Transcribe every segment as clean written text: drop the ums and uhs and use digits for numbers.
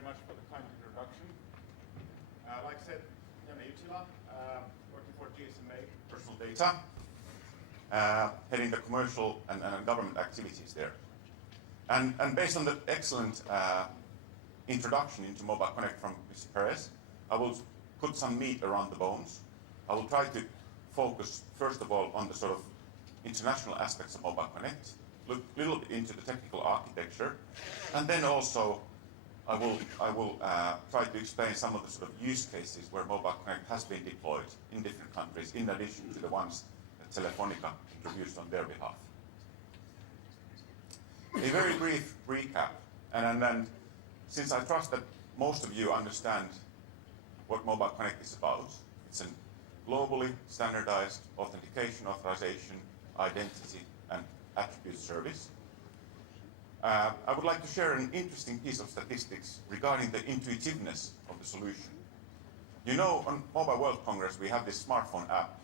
very much for the kind introduction. Like I said, Janne Jutila, working for GSMA Personal Data, heading the commercial and government activities there. And based on the excellent introduction into Mobile Connect from Mr. Perez, I will put some meat around the bones. I will try to focus, first of all, on the sort of international aspects of Mobile Connect, look a little bit into the technical architecture, and then also I will try to explain some of the sort of use cases where Mobile Connect has been deployed in different countries, in addition to the ones that Telefonica introduced on their behalf. A very brief recap, and then since I trust that most of you understand what Mobile Connect is about, it's a globally standardized authentication, authorization, identity, and attribute service. I would like to share an interesting piece of statistics regarding the intuitiveness of the solution. You know, on Mobile World Congress, we have this smartphone app,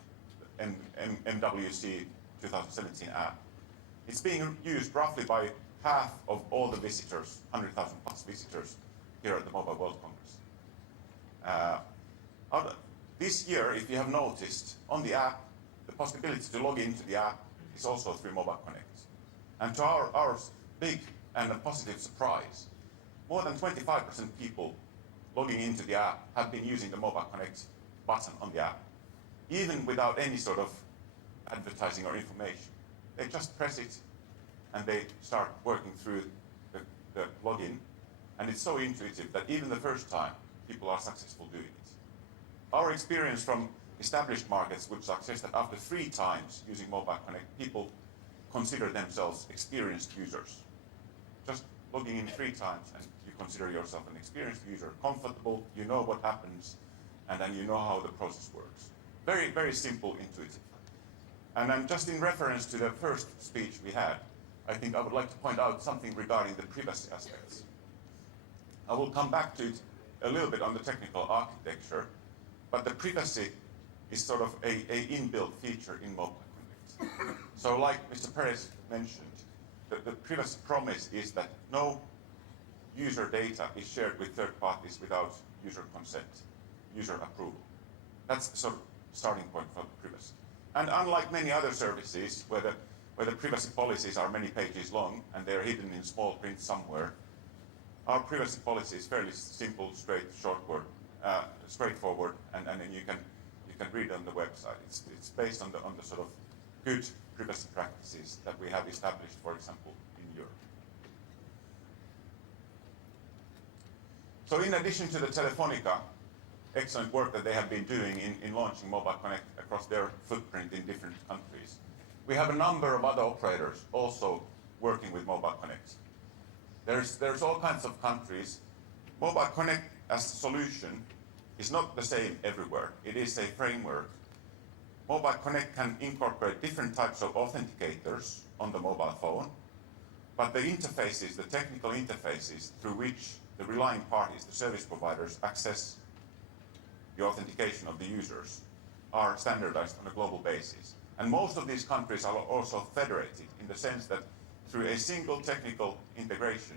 MWC 2017 app. It's being used roughly by half of all the visitors, 100,000 plus visitors here at the Mobile World Congress. This year, if you have noticed, on the app, the possibility to log into the app is also through Mobile Connect. And to our big and a positive surprise, more than 25% people logging into the app have been using the Mobile Connect button on the app, even without any sort of advertising or information. They just press it and they start working through the login, and it's so intuitive that even the first time, people are successful doing it. Our experience from established markets would suggest that after 3 times using Mobile Connect, people consider themselves experienced users. Just logging in 3 times and you consider yourself an experienced user, comfortable, you know what happens, and then you know how the process works. Very, very simple, intuitive. And then just in reference to the first speech we had, I think I would like to point out something regarding the privacy aspects. I will come back to it a little bit on the technical architecture, but the privacy is sort of a inbuilt feature in Mobile Connect. So like Mr. Perez mentioned, the privacy promise is that no user data is shared with third parties without user consent, user approval. That's the sort of starting point for privacy. And unlike many other services where the privacy policies are many pages long and they're hidden in small print somewhere, our privacy policy is fairly simple, straightforward, and then you can read on the website. It's based on the sort of good privacy practices that we have established, for example, in Europe. So in addition to the Telefonica excellent work that they have been doing in launching Mobile Connect across their footprint in different countries, we have a number of other operators also working with Mobile Connect. There's all kinds of countries. Mobile Connect as a solution is not the same everywhere. It is a framework. Mobile Connect can incorporate different types of authenticators on the mobile phone, but the interfaces, the technical interfaces through which the relying parties, the service providers, access the authentication of the users are standardized on a global basis. And most of these countries are also federated in the sense that through a single technical integration,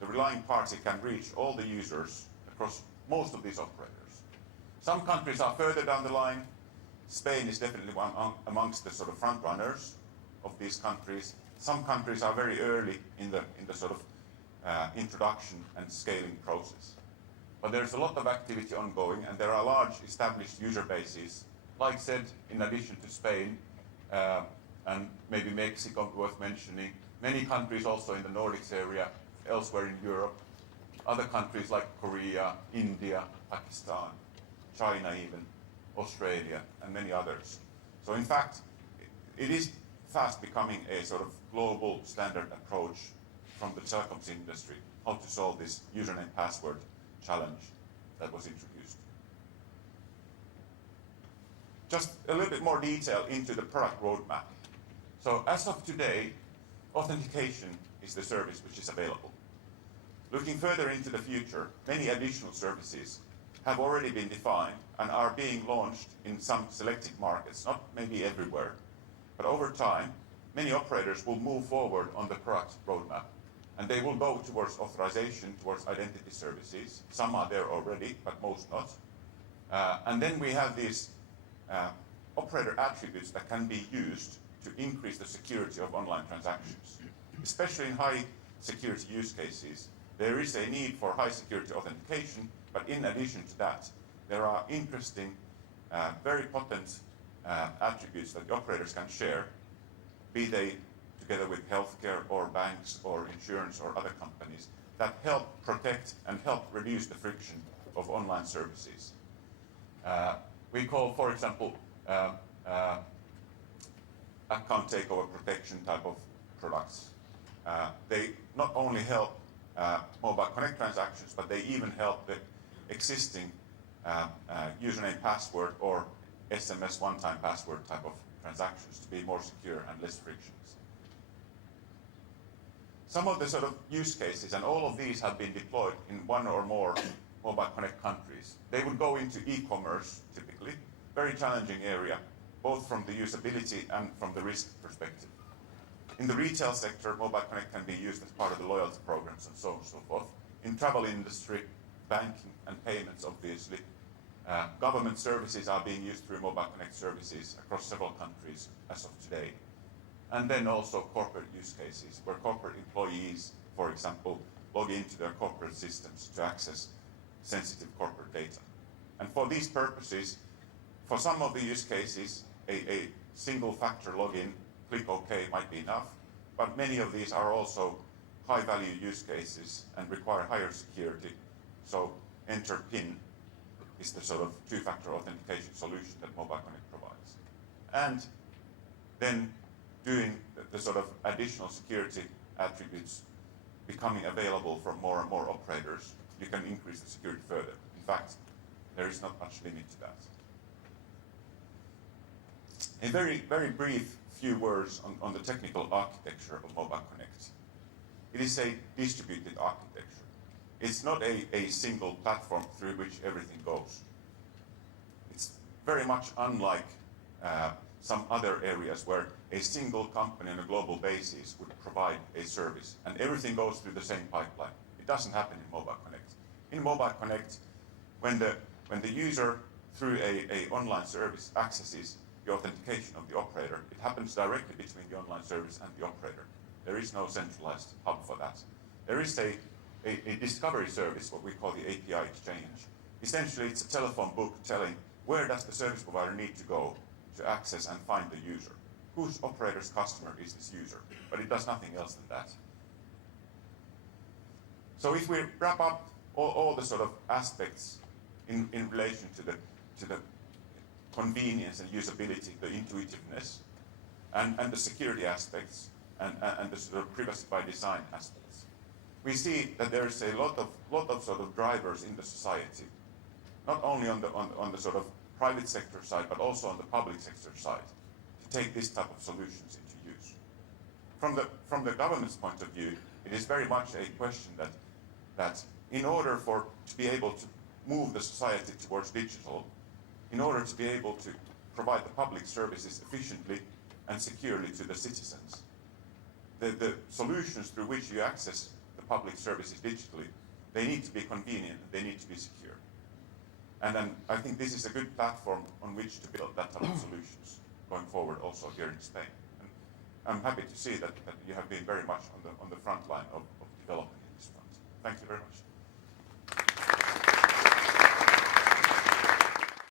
the relying party can reach all the users across most of these operators. Some countries are further down the line. Spain is definitely one amongst the sort of front runners of these countries. Some countries are very early in the sort of introduction and scaling process. But there's a lot of activity ongoing, and there are large established user bases, like said, in addition to Spain, and maybe Mexico worth mentioning, many countries also in the Nordics area, elsewhere in Europe, other countries like Korea, India, Pakistan, China even, Australia, and many others. So in fact, it is fast becoming a sort of global standard approach from the telecoms industry, how to solve this username password challenge that was introduced. Just a little bit more detail into the product roadmap. So as of today, authentication is the service which is available. Looking further into the future, many additional services have already been defined and are being launched in some selected markets, not maybe everywhere, but over time, many operators will move forward on the product roadmap. And they will go towards authorization, towards identity services. Some are there already, but most not. And then we have these operator attributes that can be used to increase the security of online transactions. Especially in high security use cases, there is a need for high security authentication, but in addition to that, there are interesting, very potent attributes that the operators can share, be they together with healthcare or banks or insurance or other companies, that help protect and help reduce the friction of online services. We call, for example, account takeover protection type of products. They not only help mobile connect transactions, but they even help the existing username password or SMS one-time password type of transactions to be more secure and less frictionless. Some of the sort of use cases, and all of these have been deployed in one or more Mobile Connect countries. They would go into e-commerce typically, very challenging area, both from the usability and from the risk perspective. In the retail sector, Mobile Connect can be used as part of the loyalty programs and so on and so forth. In travel industry, banking and payments, obviously. Government services are being used through Mobile Connect services across several countries as of today. And then also corporate use cases, where corporate employees, for example, log into their corporate systems to access sensitive corporate data. And for these purposes, for some of the use cases, a single factor login, click OK might be enough, but many of these are also high value use cases and require higher security. So enter PIN is the sort of two-factor authentication solution that Mobile Connect provides. And then doing the sort of additional security attributes becoming available from more and more operators, you can increase the security further. In fact, there is not much limit to that. A very, very brief few words on the technical architecture of Mobile Connect. It is a distributed architecture. It's not a single platform through which everything goes. It's very much unlike some other areas where a single company on a global basis would provide a service and everything goes through the same pipeline. It doesn't happen in Mobile Connect. In Mobile Connect, when the user through a online service accesses the authentication of the operator, it happens directly between the online service and the operator. There is no centralized hub for that. There is a discovery service, what we call the API exchange. Essentially, it's a telephone book telling where does the service provider need to go to access and find the user. Whose operator's customer is this user? But it does nothing else than that. So if we wrap up all the sort of aspects in relation to the convenience and usability, the intuitiveness, and the security aspects, and the sort of privacy by design aspects, we see that there is a lot of sort of drivers in the society, not only on the sort of private sector side, but also on the public sector side, to take this type of solutions into use. From the government's point of view, it is very much a question that in order to be able to move the society towards digital, in order to be able to provide the public services efficiently and securely to the citizens, the solutions through which you access the public services digitally, they need to be convenient, they need to be secure. And then I think this is a good platform on which to build that type of solutions going forward also here in Spain. And I'm happy to see that you have been very much on the front line of developing in this front. Thank you very much.